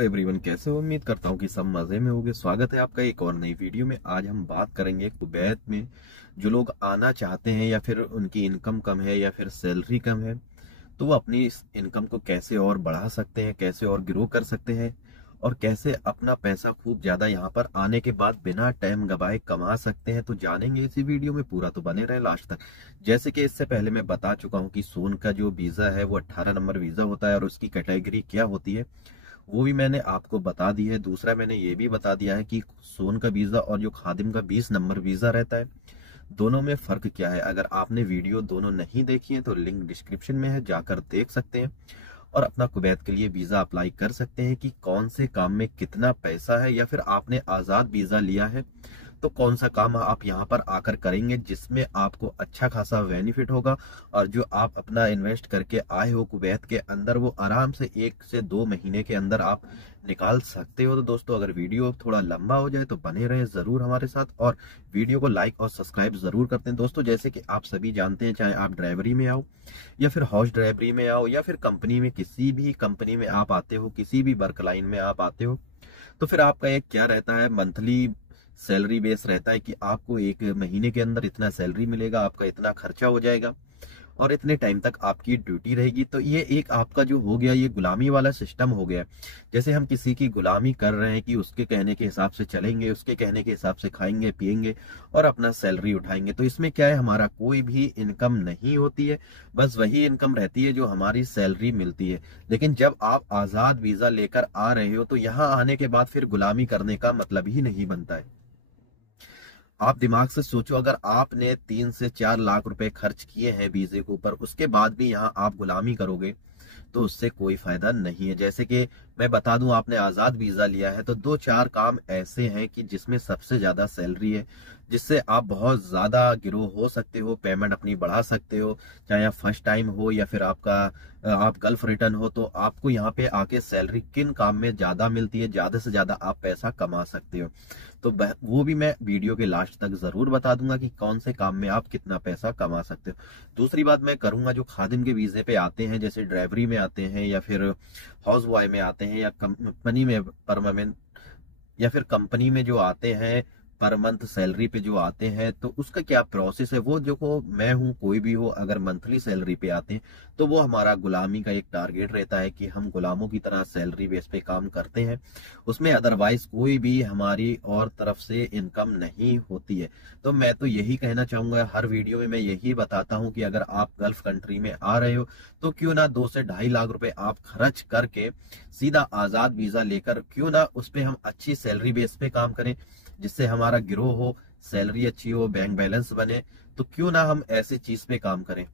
Everyone, कैसे हो? उम्मीद करता हूँ कि सब मजे में होंगे। स्वागत है आपका एक और नई वीडियो में। आज हम बात करेंगे कुवैत में जो लोग आना चाहते हैं या फिर उनकी इनकम कम है या फिर सैलरी कम है, तो वो अपनी इस इनकम को कैसे और बढ़ा सकते हैं, कैसे और ग्रो कर सकते हैं और कैसे अपना पैसा खूब ज्यादा यहाँ पर आने के बाद बिना टाइम गवाए कमा सकते हैं। तो जानेंगे इसी वीडियो में, पूरा तो बने रहे लास्ट तक। जैसे कि इससे पहले मैं बता चुका हूँ कि सोन का जो वीजा है वो 18 नंबर वीजा होता है और उसकी कैटेगरी क्या होती है वो भी मैंने आपको बता दी है। दूसरा मैंने ये भी बता दिया है कि सोन का वीजा और जो खादिम का 20 नंबर वीजा रहता है, दोनों में फर्क क्या है। अगर आपने वीडियो दोनों नहीं देखी है तो लिंक डिस्क्रिप्शन में है, जाकर देख सकते हैं और अपना कुवैत के लिए वीजा अप्लाई कर सकते हैं कि कौन से काम में कितना पैसा है, या फिर आपने आजाद वीजा लिया है तो कौन सा काम आप यहाँ पर आकर करेंगे जिसमें आपको अच्छा खासा बेनिफिट होगा और जो आप अपना इन्वेस्ट करके आए हो कुवैत के अंदर वो आराम से 1 से 2 महीने के अंदर आप निकाल सकते हो। तो दोस्तों, अगर वीडियो थोड़ा लंबा हो जाए तो बने रहें जरूर हमारे साथ और वीडियो को लाइक और सब्सक्राइब जरूर करते हैं। दोस्तों, जैसे कि आप सभी जानते हैं, चाहे आप ड्राइवरी में आओ या फिर हाउस ड्राइवरी में आओ या फिर कंपनी में, किसी भी कंपनी में आप आते हो, किसी भी वर्क लाइन में आप आते हो, तो फिर आपका एक क्या रहता है, मंथली सैलरी बेस रहता है कि आपको एक महीने के अंदर इतना सैलरी मिलेगा, आपका इतना खर्चा हो जाएगा और इतने टाइम तक आपकी ड्यूटी रहेगी। तो ये एक आपका जो हो गया, ये गुलामी वाला सिस्टम हो गया। जैसे हम किसी की गुलामी कर रहे हैं कि उसके कहने के हिसाब से चलेंगे, उसके कहने के हिसाब से खाएंगे पिएंगे और अपना सैलरी उठाएंगे। तो इसमें क्या है, हमारा कोई भी इनकम नहीं होती है, बस वही इनकम रहती है जो हमारी सैलरी मिलती है। लेकिन जब आप आजाद वीजा लेकर आ रहे हो तो यहाँ आने के बाद फिर गुलामी करने का मतलब ही नहीं बनता है। आप दिमाग से सोचो, अगर आपने 3 से 4 लाख रुपए खर्च किए हैं वीजे के ऊपर, उसके बाद भी यहाँ आप गुलामी करोगे तो उससे कोई फायदा नहीं है। जैसे कि मैं बता दूं, आपने आजाद वीजा लिया है तो 2-4 काम ऐसे हैं कि जिसमें सबसे ज्यादा सैलरी है, जिससे आप बहुत ज्यादा ग्रो हो सकते हो, पेमेंट अपनी बढ़ा सकते हो। चाहे आप फर्स्ट टाइम हो या फिर आप गल्फ रिटर्न हो, तो आपको यहाँ पे आके सैलरी किन काम में ज्यादा मिलती है, ज्यादा से ज्यादा आप पैसा कमा सकते हो। तो वो भी मैं वीडियो के लास्ट तक जरूर बता दूंगा कि कौन से काम में आप कितना पैसा कमा सकते हो। दूसरी बात मैं करूंगा, जो खादिम के वीजे पे आते हैं, जैसे ड्राइवरी में आते हैं या फिर हाउस बॉय में आते हैं या कंपनी में परमानेंट, या फिर कंपनी में जो आते हैं पर मंथ सैलरी पे जो आते हैं, तो उसका क्या प्रोसेस है। वो जो को मैं हूं, कोई भी हो, अगर मंथली सैलरी पे आते हैं तो वो हमारा गुलामी का एक टारगेट रहता है कि हम गुलामों की तरह सैलरी बेस पे काम करते हैं, उसमें अदरवाइज कोई भी हमारी और तरफ से इनकम नहीं होती है। तो मैं तो यही कहना चाहूंगा, हर वीडियो में मैं यही बताता हूं कि अगर आप गल्फ कंट्री में आ रहे हो तो क्यों ना 2 से 2.5 लाख रुपए आप खर्च करके सीधा आजाद वीजा लेकर क्यों ना उस पे हम अच्छी सैलरी बेस पे काम करें, जिससे हमारा गिरोह हो, सैलरी अच्छी हो, बैंक बैलेंस बने। तो क्यों ना हम ऐसी चीज पे काम करें।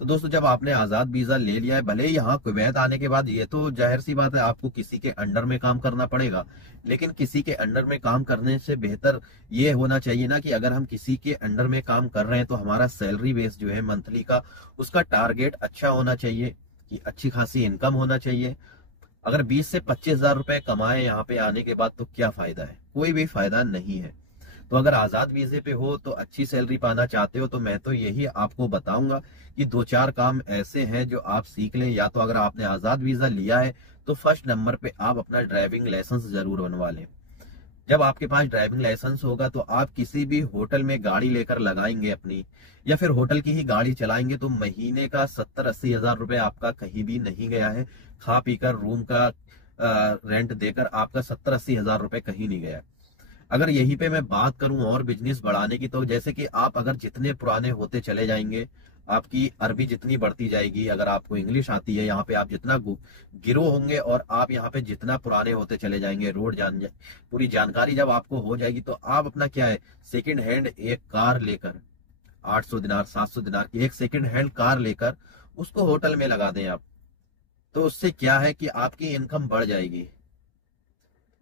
तो दोस्तों, जब आपने आजाद वीजा ले लिया है, भले ही यहाँ कुवैत आने के बाद ये तो जाहिर सी बात है आपको किसी के अंडर में काम करना पड़ेगा, लेकिन किसी के अंडर में काम करने से बेहतर ये होना चाहिए ना कि अगर हम किसी के अंडर में काम कर रहे हैं तो हमारा सैलरी बेस जो है मंथली का, उसका टारगेट अच्छा होना चाहिए, कि अच्छी खासी इनकम होना चाहिए। अगर 20 से 25 हजार रुपए कमाए यहाँ पे आने के बाद तो क्या फायदा है, कोई भी फायदा नहीं है। तो अगर आजाद वीजे पे हो तो अच्छी सैलरी पाना चाहते हो तो मैं तो यही आपको बताऊंगा कि 2-4 काम ऐसे हैं जो आप सीख लें। या तो अगर आपने आजाद वीजा लिया है तो फर्स्ट नंबर पे आप अपना ड्राइविंग लाइसेंस जरूर बनवा लें। जब आपके पास ड्राइविंग लाइसेंस होगा तो आप किसी भी होटल में गाड़ी लेकर लगाएंगे अपनी, या फिर होटल की ही गाड़ी चलाएंगे, तो महीने का 70-80 हजार रुपए आपका कहीं भी नहीं गया है। खा पीकर रूम का रेंट देकर आपका 70-80 हजार रुपए कहीं नहीं गया। अगर यहीं पे मैं बात करूं और बिजनेस बढ़ाने की, तो जैसे कि आप अगर जितने पुराने होते चले जाएंगे, आपकी अरबी जितनी बढ़ती जाएगी, अगर आपको इंग्लिश आती है, यहाँ पे आप जितना गिरो होंगे और आप यहाँ पे जितना पुराने होते चले जाएंगे, पूरी जानकारी जब आपको हो जाएगी, तो आप अपना क्या है, सेकंड हैंड एक कार लेकर 800 दिनार 700 दिनार की एक सेकंड हैंड कार लेकर उसको होटल में लगा दें आप। तो उससे क्या है कि आपकी इनकम बढ़ जाएगी,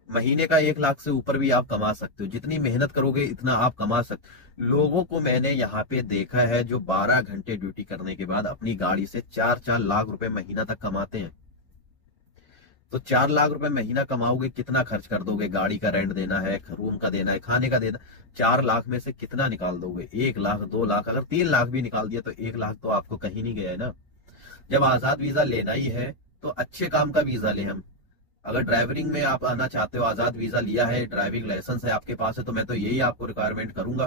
महीने का 1 लाख से ऊपर भी आप कमा सकते हो। जितनी मेहनत करोगे इतना आप कमा सकते। लोगों को मैंने यहाँ पे देखा है जो 12 घंटे ड्यूटी करने के बाद अपनी गाड़ी से 4-4 लाख रुपए महीना तक कमाते हैं। तो 4 लाख रुपए महीना कमाओगे, कितना खर्च कर दोगे? गाड़ी का रेंट देना है, रूम का देना है, खाने का देना। 4 लाख में से कितना निकाल दोगे? 1 लाख, 2 लाख, अगर 3 लाख भी निकाल दिया तो 1 लाख तो आपको कहीं नहीं गया है ना। जब आजाद वीजा लेना ही है तो अच्छे काम का वीजा ले हम, अगर ड्राइविंग में आप आना चाहते हो, आजाद वीजा लिया है, ड्राइविंग लाइसेंस है आपके पास है, तो मैं तो यही आपको रिक्वायरमेंट करूंगा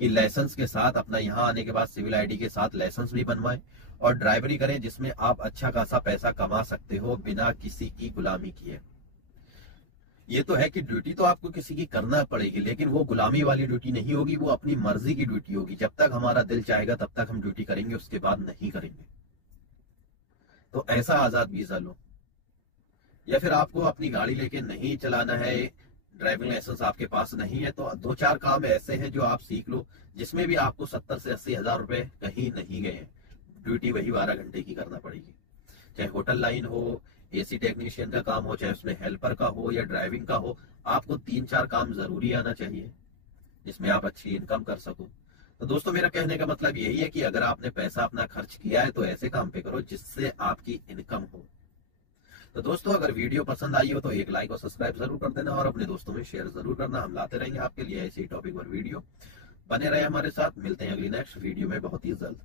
कि लाइसेंस के साथ अपना यहाँ आने के बाद सिविल आईडी के साथ लाइसेंस भी बनवाएं और ड्राइवरी करें, जिसमें आप अच्छा खासा पैसा कमा सकते हो बिना किसी की गुलामी किए। ये तो है कि ड्यूटी तो आपको किसी की करना पड़ेगी, लेकिन वो गुलामी वाली ड्यूटी नहीं होगी, वो अपनी मर्जी की ड्यूटी होगी। जब तक हमारा दिल चाहेगा तब तक हम ड्यूटी करेंगे, उसके बाद नहीं करेंगे। तो ऐसा आजाद वीजा लो। या फिर आपको अपनी गाड़ी लेके नहीं चलाना है, ड्राइविंग लाइसेंस आपके पास नहीं है, तो 2-4 काम ऐसे हैं जो आप सीख लो, जिसमें भी आपको 70 से 80 हजार रुपए कहीं नहीं गए। ड्यूटी वही 12 घंटे की करना पड़ेगी, चाहे होटल लाइन हो, एसी टेक्नीशियन का काम हो, चाहे उसमें हेल्पर का हो या ड्राइविंग का हो। आपको 3-4 काम जरूरी आना चाहिए जिसमें आप अच्छी इनकम कर सको। तो दोस्तों, मेरा कहने का मतलब यही है कि अगर आपने पैसा अपना खर्च किया है तो ऐसे काम पे करो जिससे आपकी इनकम हो। तो दोस्तों, अगर वीडियो पसंद आई हो तो एक लाइक और सब्सक्राइब जरूर कर देना और अपने दोस्तों में शेयर जरूर करना। हम लाते रहेंगे आपके लिए ऐसे ही टॉपिक पर वीडियो। बने रहे हमारे साथ, मिलते हैं अगली नेक्स्ट वीडियो में बहुत ही जल्द।